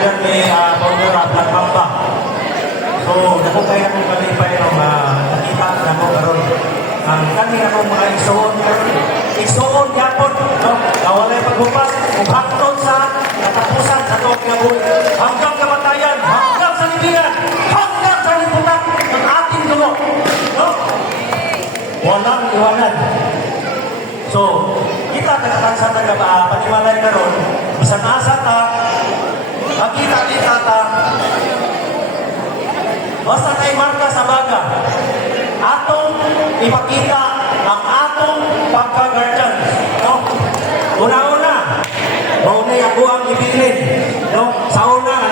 under ni Founder Black Mamba. So, dako kayo akong kalipay no, nakita na mo karon. Ang kami akong mga igsoon yapon, no? Nawalay pagbupas, ughakton sa katapusan sa itong kinabuhi. Hanggang kamatayan, hanggang sa libigan, hanggang sa lipunan ng ating dugo. No? Walang iwanan. So, kita nagkakansa na panimalay karon, bisan asa ta, makita-kita ta, basta tayo marka sa baga, atong ipakita ang atong pagka-guardian. No? Una-una, maunay ako ang ibilin. No? Sa una,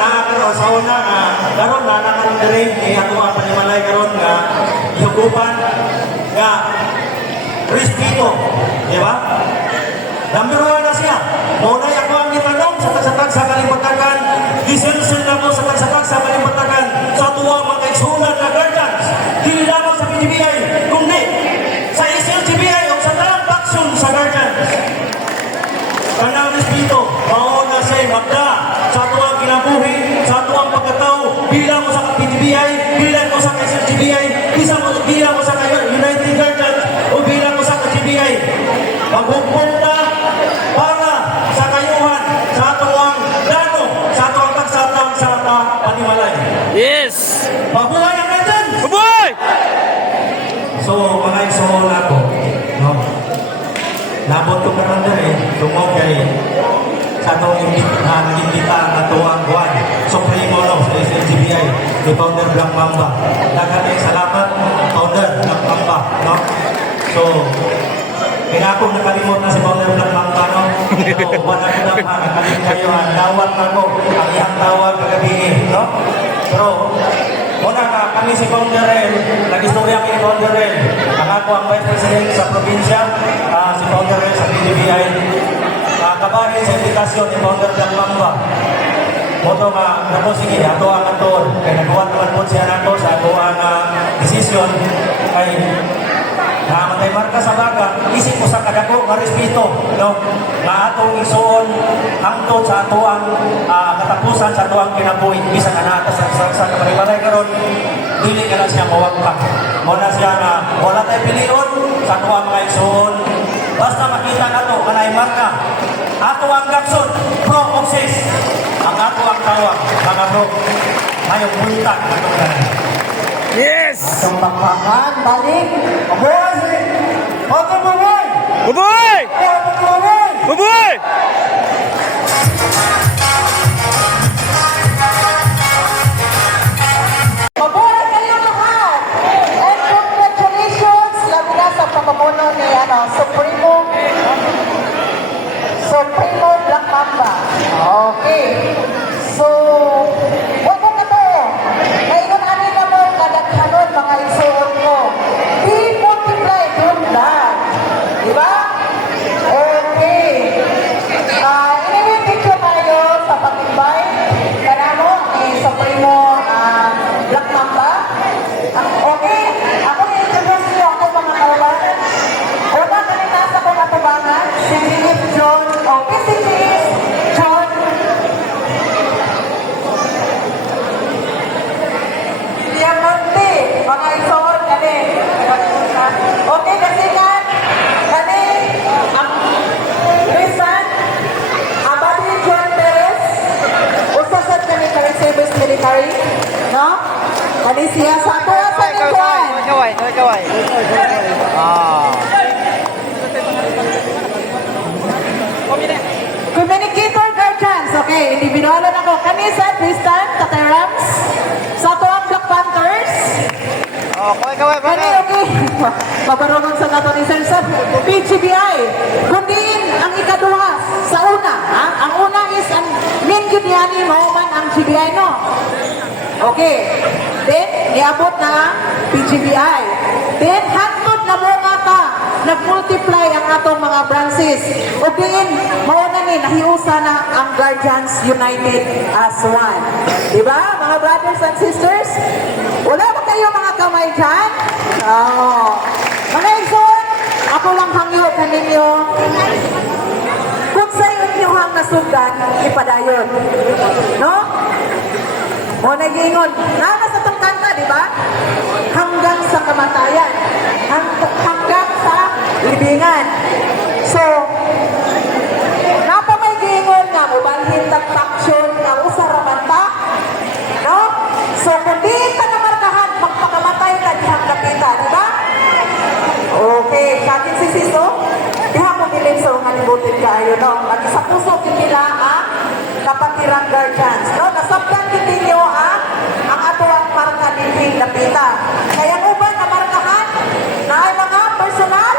karon na nakandiri, ako ang panimalay karon nga, ihugupan, nga, respeto. Di ba? Number 1 na siya. Maunay ako ang itanong sa tagsatag sa kalimpatagan, gisilsil na mo sa tagsatag sa kalimpatagan, sa tuwang mga kaigsunan na guardians, hindi lamang sa PGBI, kundi sa SLGBI o sa talang faction sa guardians. Kanang respeto, mauna siya magda sa tuwang kinabuhi, sa tuwang pagkatao, bilang mo sa PGBI, bilang mo sa SLGBI, bilang mo sa United Guardians, o bilang mo sa GBI. Maghumpong na para sa kayuhan, sa tuwang dano, sa tuwang tagsatang sa panimalay. Yes! Mabuhay ang nandyan! Mabuhay! So, mga igsoon ako, no? Nabot ko karon tungod kay sa itong imbita na tuwang buwan, Supremo no, sa SLGBI, ni Founder Black Mamba. Daghang salamat, Founder Black Mamba. No? So, kaya akong nakalimot na si Founder Black Mamba. No? Pero wala ko na nakalimot kayo. Dawat na ko ang iyang tawag kagabi. No? Pero, muna ka, kami si Founder Rel, nag-istorya kay Founder Rel. Ang ako ang Vice President sa probinsya, si Founder Rel sa PGBI. Kabarin sa invitasyon ni Founder Black Mamba. Moto nga, nato sige, ato ang ato. Kaya nagawa naman po siya nato sa ato ang desisyon. Kay matay marka sa baga, isip ko sa kadako, marespeto. No? Na atong isuon, hangtod sa ato ang katapusan sa ato ang kinabuhi. Bisa ka na sa kamalimalay karon, dili ka na siya mawagpa. Muna siya na, wala tayo piliyon sa ato ang mga isuon. Basta makita na ito, kanay marka. Ato ang gakson, pro-obsess. Ang ato ang tawag, mga bro. Ngayong buntag, atong ganun. Yes! Atong bakbakan, balik. Mabuhay! Atong mabuhay! Mabuhay! Atong mabuhay! Mabuhay! Mabuhay kayo lahat! And congratulations, lalo na sa pamumuno ni Supremo Black Mamba. Okay. So, wag mo na to. Ngayon, ano na mo kadaghanon mga isuon ko. Multiply, don't lag. Diba? Okay. Anyway, picture tayo sa pag-invite. Kanano, ni Supremo Black Mamba. Okay. Ako na-introduce niyo ako mga kawalan. Una, kanina sa kong atubangan, si Philip John. Okay, si Philip John. Diamante, mga isuon, kani. Okay, kasi nga, kani, ang Rizan, Abadi Juan Perez, usasad kami kay service military, no? Kani siya sa tuwa sa Juan. Kaway. Communicator guardians, okay, individual na ako. Kani sa Tristan, Tatay Rams, sa tuwang Black Panthers, Kaway. kani, okay, mabarunong sa nato ni Sir sa PGBI. Kundi ang ikaduha sa una, ha? Ang una is ang main gidyani mauman ang GBI, no? Okay. Then, niabot na ang PGBI. Then, hantod na mga ka, nag-multiply ang atong mga branches. O diin, mauna ni, nahiusa na ang Guardians United as one. Diba, mga brothers and sisters? Wala ba kayo mga kamay dyan? Oo. Mga igsoon, ako lang hangyo kaninyo. Kung sa inyo hang nasugan, ipadayon. No? O nagingon, nana sa itong kanta, di ba? Hanggang sa kamatayan. Hanggang sa libingan. So, napa may gingon nga, mubalhin tag traction nga usaraman ta. No? So, kung di ka namarkahan, magpakamatay ka dihang kapita, di ba? Okay, sakin si Siso, diha mo bilin sa mga libutin kayo, no? At sa puso kitila, kapatirang guardians, no? Nasabdan kitinyo, ang ato ang marka dihing napita. Kaya uban na markahan, na ay mga personal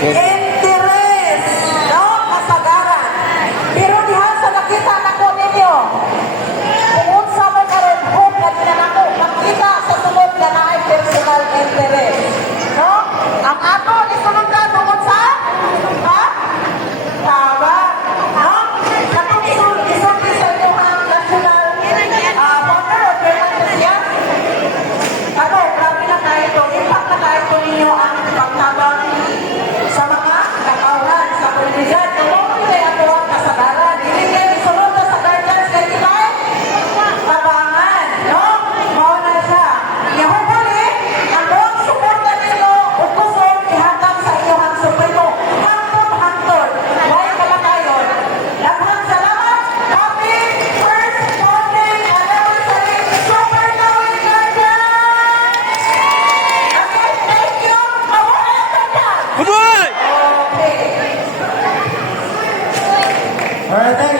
interest, no? Kasagaran. Pero diha sa nakita na ko ninyo, kung unsa mo karon hope na dinanako, makita sa sunod na na ay personal interest. No? Ang ato isunod ka tungkol sa tama. No? Katong isunod sa inyo ang national founder of siya. Ano, grabe na tayo ito. Impact na tayo ito ninyo ang pagtabang sa mga katauhan, sa komunidad. Kung kaya ato ang kasagaran. Hindi kayo isunod na sa guardians kay Tibay. Tabangan. No? Mauna siya. Yahupali, ang buong suporta ninyo, utuson, ihatag sa inyong supremo. Hangtod. Huwag kalakayon. Daghang salamat. Happy first founding anniversary Super Knowing Guardians! Okay, thank you. Mabuhay ang ganda. Mabuhay! Okay. Alright, thank you.